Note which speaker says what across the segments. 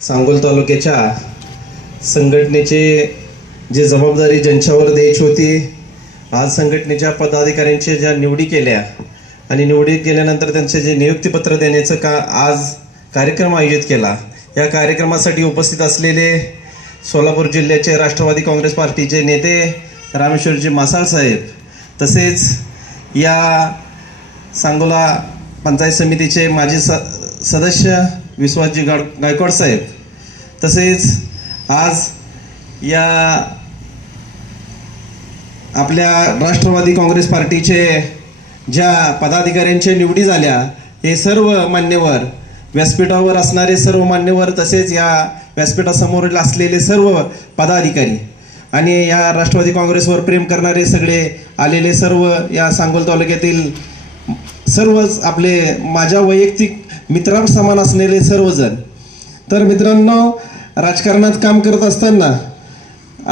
Speaker 1: सांगोल तालुक्याच्या संघटनेचे जे जबाबदारी ज्यांच्यावर द्यायची होती आज संघटनेच्या पदाधिकाऱ्यांच्या ज्या निवडी केल्या आणि निवडी केल्यानंतर त्यांचे जे नियुक्तीपत्र देण्याचं का आज कार्यक्रम आयोजित केला. या कार्यक्रमासाठी उपस्थित असलेले सोलापूर जिल्ह्याचे राष्ट्रवादी काँग्रेस पार्टीचे नेते रामेश्वरजी मासाळ साहेब तसेच या सांगोला पंचायत समितीचे माजी स सदस्य विश्वासजी गाड गायकवाड साहेब. तसेच आज या आपल्या राष्ट्रवादी काँग्रेस पार्टीचे ज्या पदाधिकाऱ्यांच्या निवडी झाल्या हे सर्व मान्यवर व्यासपीठावर असणारे सर्व मान्यवर तसेच या व्यासपीठासमोर असलेले सर्व पदाधिकारी आणि या राष्ट्रवादी काँग्रेसवर प्रेम करणारे सगळे आलेले सर्व या सांगोल तालुक्यातील सर्वच आपले माझ्या वैयक्तिक मित्रां समान असलेले सर्वजण. तर मित्रांनो राजकारणात काम करत असताना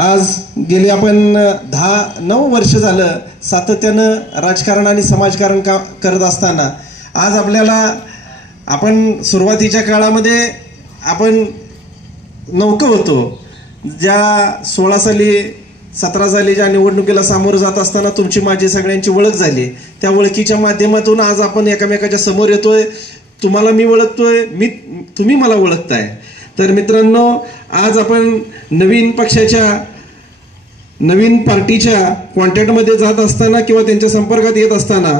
Speaker 1: आज गेले आपण दहा नऊ वर्ष झालं सातत्यानं राजकारण आणि समाजकारण का करत असताना. आज आपल्याला आपण सुरुवातीच्या काळामध्ये आपण नौकं होतो ज्या सोळा साली सतरा साली ज्या निवडणुकीला सामोरं जात असताना तुमची माझी सगळ्यांची ओळख झाली. त्या ओळखीच्या माध्यमातून आज आपण एकमेकाच्या समोर येतोय तुम्हाला मी ओळखतोय मी तुम्ही मला ओळखताय. तर मित्रांनो आज आपण नवीन पक्षाच्या नवीन पार्टीच्या कॉन्टॅक्टमध्ये जात असताना किंवा त्यांच्या संपर्कात येत असताना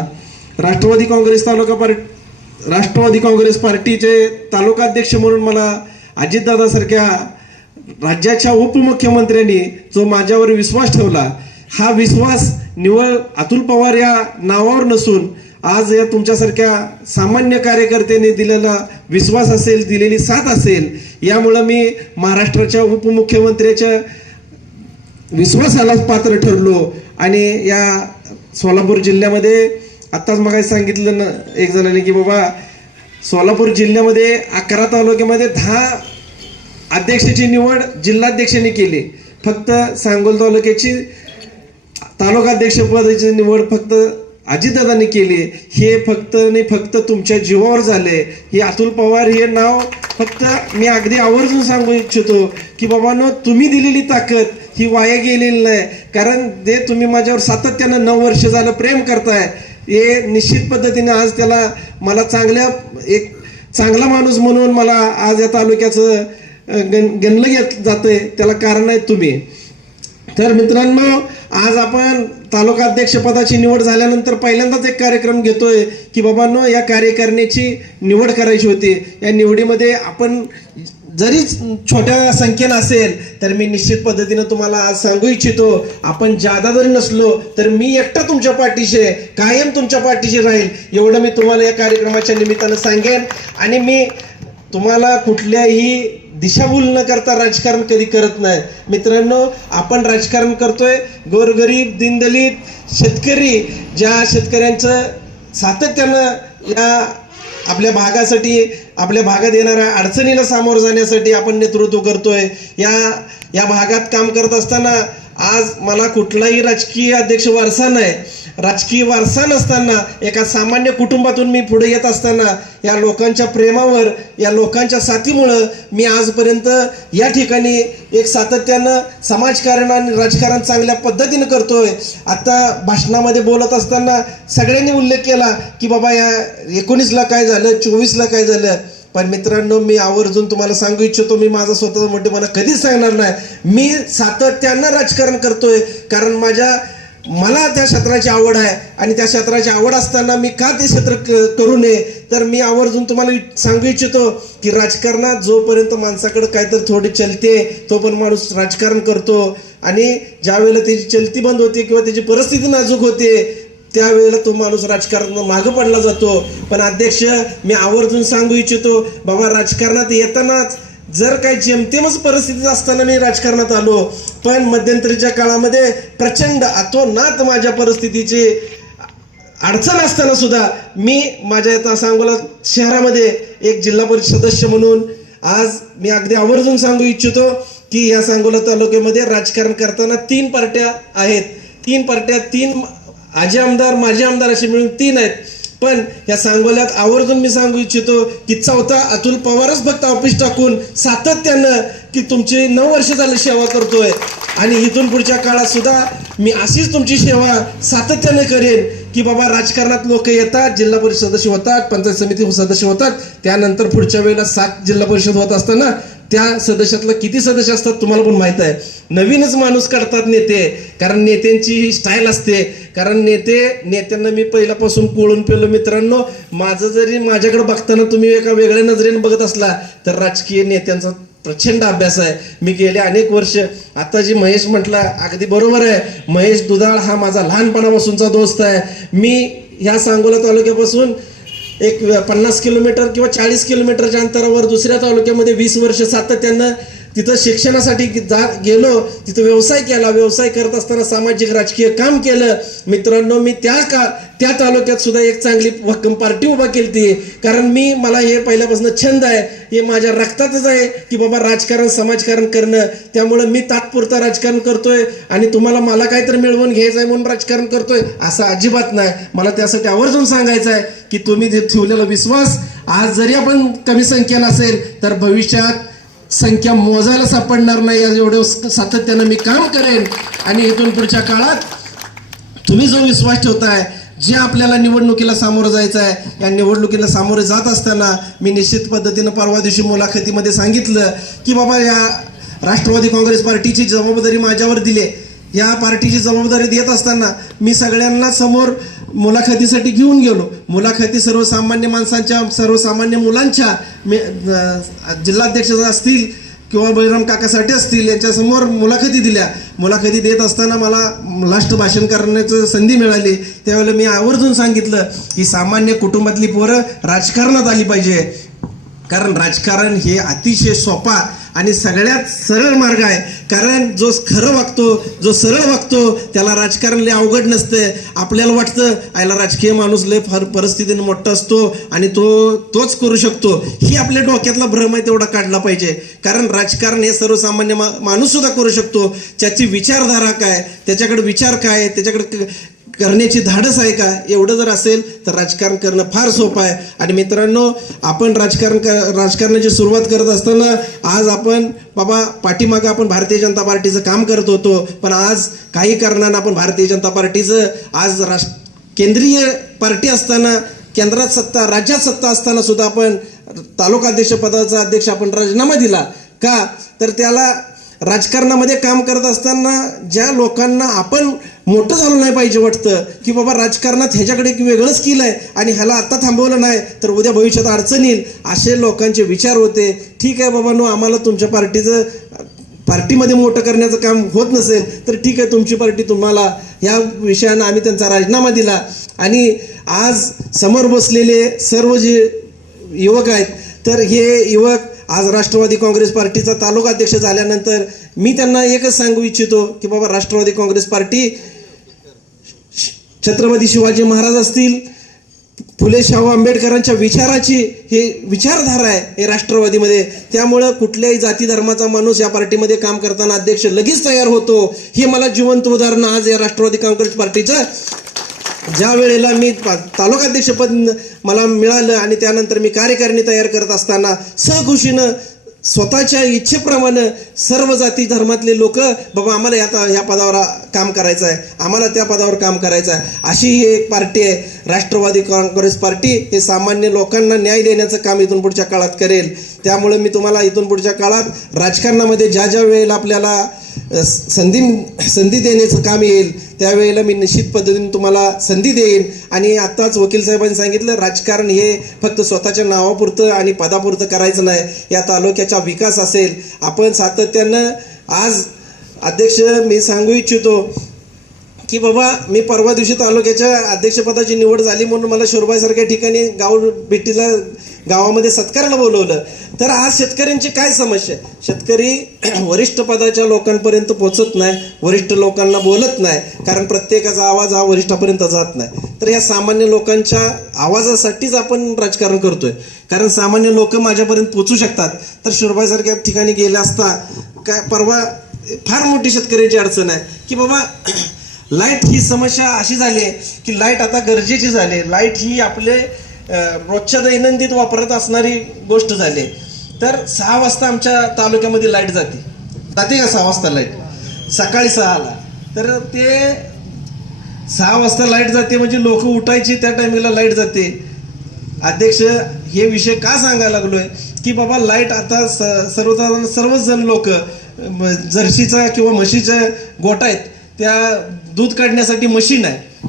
Speaker 1: Rashtravadi Congress taluka part Rashtravadi Congress पार्टीचे तालुकाध्यक्ष म्हणून मला अजितदादासारख्या राज्याच्या उपमुख्यमंत्र्यांनी जो माझ्यावर विश्वास ठेवला हा विश्वास निवळ अतुल पवार या नावावर नसून आज या तुमच्यासारख्या सामान्य कार्यकर्त्यांनी दिलेला विश्वास असेल दिलेली साथ असेल यामुळं मी महाराष्ट्राच्या उपमुख्यमंत्र्याच्या विश्वासाला पात्र ठरलो. आणि या सोलापूर जिल्ह्यामध्ये आत्ताच मग सांगितलं ना एक जणांनी की बाबा सोलापूर जिल्ह्यामध्ये अकरा तालुक्यामध्ये दहा अध्यक्षाची निवड जिल्हाध्यक्षांनी केली. फक्त सांगोल तालुक्याची तालुकाध्यक्षपदाची निवड फक्त अजितदादांनी केली. हे फक्त आणि फक्त तुमच्या जीवावर झाले. हे अतुल पवार हे नाव फक्त मी अगदी आवर्जून सांगू इच्छितो की बाबांनो तुम्ही दिलेली ताकद ही वाया गेलेली नाही. कारण जे तुम्ही माझ्यावर सातत्यानं नऊ वर्ष झालं प्रेम करताय हे निश्चित पद्धतीने आज त्याला मला चांगल्या एक चांगला माणूस म्हणून मला आज या तालुक्याचं गण गणलं घेत जातंय. त्याला कारण आहे तुम्ही. तर मित्रांनो आज आपण तालुका अध्यक्षपदाची निवड झाल्यानंतर पहिल्यांदाच एक कार्यक्रम घेतोय की बाबांनो या कार्यकारिणीची निवड करायची होती. या निवडीमध्ये आपण जरी छोट्या संख्येनं असेल तर मी निश्चित पद्धतीनं तुम्हाला आज सांगू इच्छितो आपण जादा जरी नसलो तर मी एकटा तुमच्या पाठीशी आहे, कायम तुमच्या पाठीशी राहील एवढं मी तुम्हाला या कार्यक्रमाच्या निमित्तानं सांगेन. आणि मी तुम्हाला कुठल्याही दिशाभूल न करता राजकारण कधी करत नाही. मित्रांनो आपण राजकारण करतोय. गोरगरीब दिनदलित शेतकरी ज्या शेतकऱ्यांचं सातत्यानं या आपल्या भागासाठी आपल्या भागात येणाऱ्या अडचणीला सामोरं जाण्यासाठी आपण नेतृत्व करतोय. या या भागात काम करत असताना आज मला कुठलाही राजकीय अध्यक्ष वारसा नाही. राजकीय वारसा नसताना एका सामान्य कुटुंबातून मी पुढे येत असताना या लोकांच्या प्रेमावर या लोकांच्या साथीमुळं मी आजपर्यंत या ठिकाणी एक सातत्यानं समाजकारण आणि राजकारण चांगल्या पद्धतीनं करतोय. आता भाषणामध्ये बोलत असताना सगळ्यांनी उल्लेख केला की बाबा या एकोणीसला काय झालं चोवीसला काय झालं? पण मित्रांनो मी आवर्जून तुम्हाला सांगू इच्छितो मी माझा स्वतःचा मोठेपणा कधीच सांगणार नाही. मी सातत्यानं राजकारण करतोय. कारण माझ्या मला त्या क्षेत्राची आवड आहे आणि त्या क्षेत्राची आवड असताना मी का ते क्षेत्र क- करू नये तर मी आवर्जून तुम्हाला सांगू इच्छितो की राजकारणात जोपर्यंत माणसाकडे काहीतरी थोडी चलते तो पण माणूस राजकारण करतो. आणि ज्या वेळेला त्याची चलती बंद होते किंवा त्याची परिस्थिती नाजूक होते त्यावेळेला तो माणूस राजकारण मागं पडला जातो. पण अध्यक्ष मी आवर्जून सांगू इच्छितो बाबा राजकारणात येतानाच जर काही जेमतेमच परिस्थितीत असताना मी राजकारणात आलो पण मध्यंतरीच्या काळामध्ये प्रचंड अतोनात माझ्या परिस्थितीची अडचण असताना सुद्धा मी माझ्या आता सांगोला शहरामध्ये एक जिल्हा परिषद सदस्य म्हणून आज मी अगदी आवर्जून सांगू इच्छितो की या सांगोला तालुक्यामध्ये राजकारण करताना तीन पार्ट्या आहेत. तीन पार्ट्या तीन आजी आमदार माजी आमदार असे मिळून तीन आहेत. पण या सांगोल्यात आवर्जून मी सांगू इच्छितो की चौथा अतुल पवारच फक्त ऑफिस टाकून सातत्यानं की तुमची नऊ वर्ष झालं सेवा करतोय. आणि इथून पुढच्या काळात सुद्धा मी अशीच तुमची सेवा सातत्याने करेन की बाबा राजकारणात लोक येतात जिल्हा परिषद सदस्य होतात पंचायत समिती सदस्य होतात. त्यानंतर पुढच्या वेळेला सात जिल्हा परिषद होत असताना त्या सदस्यातलं किती सदस्य असतात तुम्हाला पण माहीत आहे. नवीनच माणूस काढतात नेते. कारण नेत्यांची ही स्टाईल असते. कारण नेते नेत्यांना मी पहिल्यापासून कोळून पेलो मित्रांनो. माझं जरी माझ्याकडे बघताना तुम्ही एका वेगळ्या नजरेने बघत असला तर राजकीय नेत्यांचा प्रचंड अभ्यास आहे. मी गेले अनेक वर्ष. आता जी महेश म्हटला अगदी बरोबर आहे. महेश दुधाळ हा माझा लहानपणापासूनचा दोस्त आहे. मी ह्या सांगोला तालुक्यापासून एक पन्नास किलोमीटर किंवा चाळीस किलोमीटरच्या अंतरावर दुसऱ्या तालुक्यामध्ये वीस वर्ष सातत्यानं तिथं शिक्षणासाठी जा गेलो तिथं व्यवसाय केला. व्यवसाय करत असताना सामाजिक राजकीय काम केलं. मित्रांनो मी त्या का त्या तालुक्यात सुद्धा एक चांगली भक्कम पार्टी उभा केली ती कारण मी मला हे पहिल्यापासून छंद आहे. हे माझ्या रक्तातच आहे की बाबा राजकारण समाजकारण करणं. त्यामुळं मी तात्पुरता राजकारण करतोय आणि तुम्हाला मला काहीतरी मिळवून घ्यायचं आहे म्हणून राजकारण करतोय असं अजिबात नाही. मला त्यासाठी आवर्जून सांगायचं आहे की तुम्ही जे ठेवलेला विश्वास आज जरी आपण कमी संख्येनं असेल तर भविष्यात संख्या मोजायला सापडणार नाही या एवढं सातत्यानं मी काम करेन. आणि इथून पुढच्या काळात तुम्ही जो विश्वास ठेवताय जे आपल्याला निवडणुकीला सामोरं जायचं आहे या निवडणुकीला सामोरे जात असताना मी निश्चित पद्धतीनं परवा दिवशी मुलाखतीमध्ये सांगितलं की बाबा या राष्ट्रवादी काँग्रेस पार्टीची जबाबदारी माझ्यावर दिली या पार्टीची जबाबदारी देत असताना मी सगळ्यांना समोर मुलाखतीसाठी घेऊन गेलो. मुलाखती सर्वसामान्य माणसांच्या सर्वसामान्य मुलांच्या मे जिल्हाध्यक्ष असतील किंवा बळीराम काकासाठी असतील यांच्यासमोर मुलाखती दिल्या. मुलाखती देत असताना मला लास्ट भाषण करण्याचं संधी मिळाली. त्यावेळेला मी आवर्जून सांगितलं की सामान्य कुटुंबातली पोरं राजकारणात आली पाहिजे. कारण राजकारण हे अतिशय सोपा आणि सगळ्यात सरळ मार्ग आहे. कारण जो खरं वागतो जो सरळ वागतो त्याला राजकारण लय अवघड नसतं. आपल्याला वाटतं आयला राजकीय माणूस लय फार परिस्थितीने मोठा असतो आणि तो तोच करू शकतो. ही आपल्या डोक्यातला भ्रम आहे तेवढा काढला पाहिजे. कारण राजकारण हे सर्वसामान्य मा माणूससुद्धा करू शकतो. त्याची विचारधारा काय? त्याच्याकडे विचार काय? त्याच्याकडे करण्याची धाडस आहे का? एवढं जर असेल तर राजकारण करणं फार सोपं आहे. आणि मित्रांनो आपण राजकारण कर राजकारणाची सुरुवात करत असताना आज आपण बाबा पाठीमागं आपण भारतीय जनता पार्टीचं काम करत होतो. पण आज काही कारणानं आपण भारतीय जनता पार्टीचं आज राष्ट्र केंद्रीय पार्टी असताना केंद्रात सत्ता राज्यात सत्ता असताना सुद्धा आपण तालुका पदाचा अध्यक्ष आपण राजीनामा दिला. का? तर त्याला राजकारणामध्ये काम करत असताना ज्या लोकांना आपण मोठं झालं नाही पाहिजे वाटतं की बाबा राजकारणात ह्याच्याकडे एक वेगळं स्किल आहे आणि ह्याला आत्ता थांबवलं नाही तर उद्या भविष्यात अडचण येईल. असे लोकांचे विचार होते. ठीक आहे बाबा नो आम्हाला तुमच्या पार्टीचं पार्टीमध्ये मोठं करण्याचं काम होत नसेल तर ठीक आहे तुमची पार्टी तुम्हाला या विषयानं आम्ही त्यांचा राजीनामा दिला. आणि आज समोर बसलेले सर्व जे युवक आहेत तर हे युवक आज राष्ट्रवादी काँग्रेस पार्टीचा तालुका अध्यक्ष झाल्यानंतर मी त्यांना एकच सांगू इच्छितो की बाबा राष्ट्रवादी काँग्रेस पार्टी छत्रपती शिवाजी महाराज असतील फुले शाहू आंबेडकरांच्या विचाराची हे विचारधारा आहे हे राष्ट्रवादीमध्ये. त्यामुळं कुठल्याही जाती धर्माचा माणूस या पार्टीमध्ये काम करताना अध्यक्ष लगेच तयार होतो. हे मला जिवंत उदाहरण आज या राष्ट्रवादी काँग्रेस पार्टीचं. ज्या वेळेला मी पा- तालुकाध्यक्षपद मला मिळालं आणि त्यानंतर मी कार्यकारिणी तयार करत असताना सहखुशीनं स्वतःच्या इच्छेप्रमाणे सर्व जाती धर्मातले लोक बाबा आम्हाला आता ह्या पदावर काम करायचं आहे. आम्हाला त्या पदावर काम करायचं आहे. अशी ही एक पार्टी आहे. राष्ट्रवादी काँग्रेस पार्टी हे सामान्य लोकांना न्याय देण्याचं काम इथून पुढच्या काळात करेल. त्यामुळे मी तुम्हाला इथून पुढच्या काळात राजकारणामध्ये ज्या ज्या वेळेला आपल्याला संधी संधी देण्याचं काम येईल त्यावेळेला मी निश्चित पद्धतीने तुम्हाला संधी देईन. आणि आत्ताच वकील साहेबांनी सांगितलं राजकारण हे फक्त स्वतःच्या नावापुरतं आणि पदापुरतं करायचं नाही. या तालुक्याचा विकास असेल. आपण सातत्यानं आज अध्यक्ष मी सांगू इच्छितो की बाबा मी परवा दिवशी तालुक्याच्या अध्यक्षपदाची निवड झाली म्हणून मला शोरबाईसारख्या ठिकाणी गाव भेटीला गावामध्ये सत्काराला बोलवलं. तर आज शेतकऱ्यांची काय समस्या? आहे शेतकरी वरिष्ठ पदाच्या लोकांपर्यंत पोचत नाही वरिष्ठ लोकांना बोलत नाही कारण प्रत्येकाचा आवाज हा वरिष्ठापर्यंत जात नाही. तर या सामान्य लोकांच्या आवाजासाठीच आपण राजकारण करतोय. कारण सामान्य लोक माझ्यापर्यंत पोचू शकतात. तर शोरबाईसारख्या ठिकाणी गेले असता काय परवा फार मोठी शेतकऱ्याची अडचण आहे. की बाबा लाइट ही समस्या अशी झाली आहे की लाइट आता गरजेची झाली. आहे लाइट ही आपले रोजच्या दैनंदिन वापरत असणारी गोष्ट झाली. आहे. तर सहा वाजता आमच्या तालुक्यामध्ये लाइट जाते. जाते का सहा वाजता लाइट सकाळी सहाला. तर ते सहा वाजता लाइट जाते म्हणजे लोक उठायची त्या टायमिंगला लाइट जाते. अध्यक्ष हे विषय का सांगायला लागलो आहे की बाबा लाइट आता स- सर्वसाधारण सर्वच जण लोक जर्शीचा किंवा म्हशीचा गोटा आहेत त्या दूध काढण्यासाठी मशीन आहे.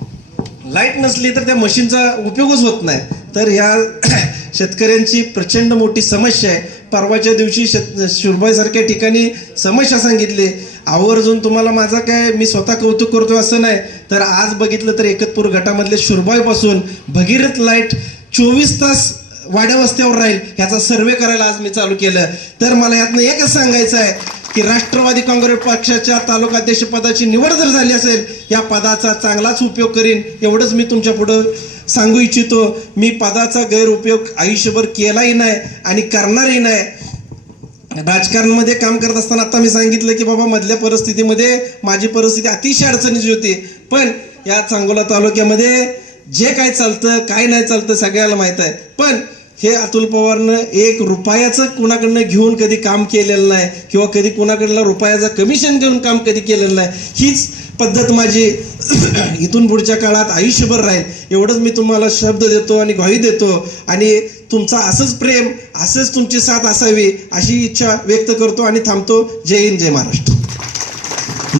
Speaker 1: लाइट नसली तर त्या मशीनचा उपयोगच होत नाही. तर ह्या शेतकऱ्यांची प्रचंड मोठी समस्या आहे. परवाच्या दिवशी शेत शिरबाईसारख्या ठिकाणी समस्या सांगितली. आवर्जून तुम्हाला माझा काय मी स्वतः कौतुक करतो असं नाही. तर आज बघितलं तर एकतपूर गटामधले शुरबाईपासून भगीरथ लाइट चोवीस तास वाड्या वस्त्यावर राहील. ह्याचा सर्वे करायला आज मी चालू केलं. तर मला यातनं एकच सांगायचं आहे. की राष्ट्रवादी काँग्रेस पक्षाच्या तालुकाध्यक्ष पदाची निवड जर झाली असेल या पदाचा चांगलाच उपयोग करीन एवढंच मी तुमच्या पुढं सांगू इच्छितो. मी पदाचा गैरउपयोग आयुष्यभर केलाही नाही आणि करणारही नाही. राजकारणामध्ये काम करत असताना आता मी सांगितलं की बाबा मधल्या परिस्थितीमध्ये माझी परिस्थिती अतिशय अडचणीची होती. पण या सांगोला तालुक्यामध्ये जे काय चालतं काय नाही चालतं सगळ्याला माहीत आहे. पण हे अतुल पवारनं एक रुपयाचं कुणाकडनं घेऊन कधी काम केलेलं नाही किंवा कधी कुणाकडला रुपयाचं कमिशन घेऊन काम कधी केलेलं नाही हीच पद्धत माझी इथून पुढच्या काळात आयुष्यभर राहील. एवढंच मी तुम्हाला शब्द देतो आणि ग्वाही देतो. आणि तुमचा असंच प्रेम असंच तुमची साथ असावी अशी इच्छा व्यक्त करतो आणि थांबतो. जय हिंद जय महाराष्ट्र.